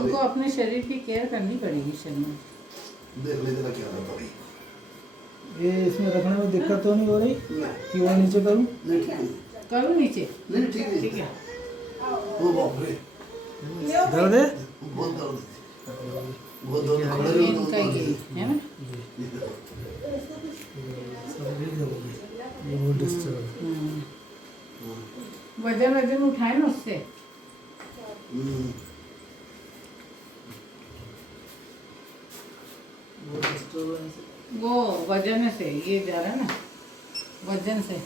तुमको अपने शरीर की केयर करनी पड़ेगी शर्मा। देख ले जरा क्या होता है। ये इसमें रखने में दिक्कत तो नहीं हो रही कि वो नीचे करूँ? नहीं ठीक है। करो नीचे। नहीं ठीक है। ठीक है। वो बाप रे दर्द है? बहुत दर्द है। बहुत दर्द खड़े ये रहो इनका ये है ना। ये वो डिस्टर्ब वजन वजन उठाए ना उससे। वो डिस्टर्बेंस वो वजन से ये जा रहा है ना, वजन से।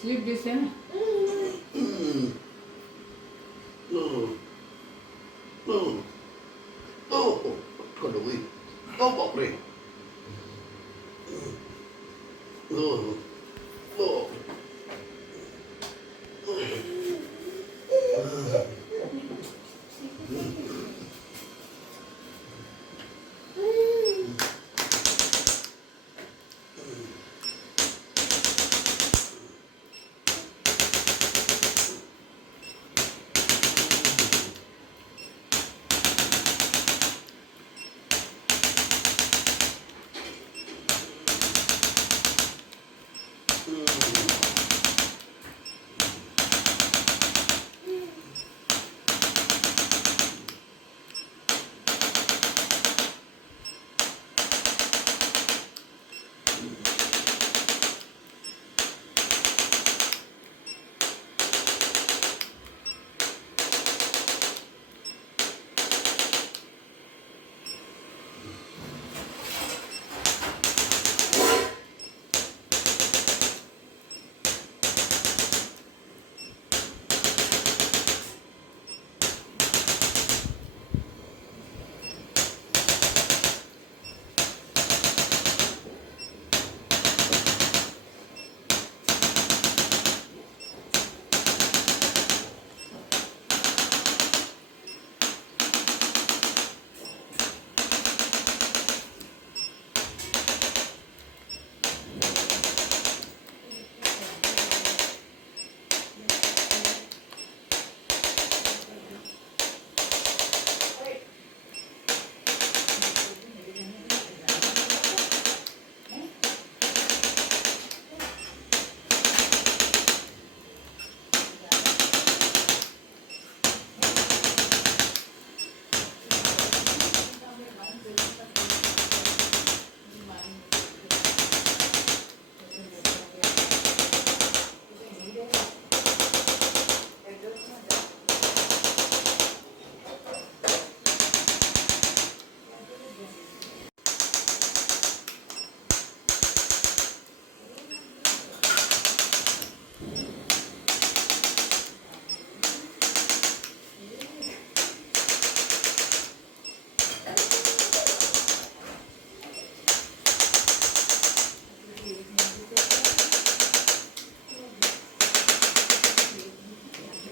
स्लीप डिस है ना। Còn đúng gì? Ô bọc đi.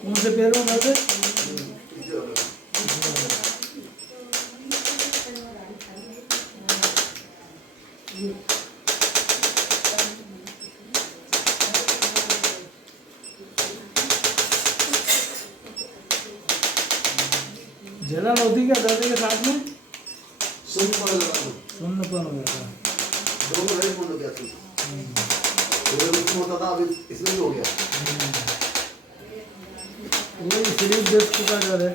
कौन से पैर में दर्द है? जलन होती क्या दर्द के साथ में? सुन्नपन हो गया था। दोनों राइट बंद हो गया था। तो होता था अभी इसमें भी हो गया। वही स्लीप डिस्क का डर है।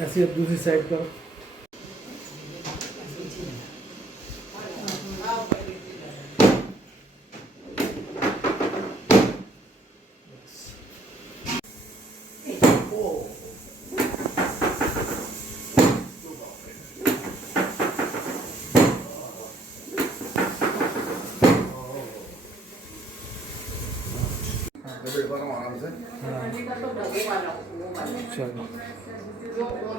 ऐसे अब दूसरी साइड करो। आराम से हाँ तो डब्बे वाला वो वाला चलो।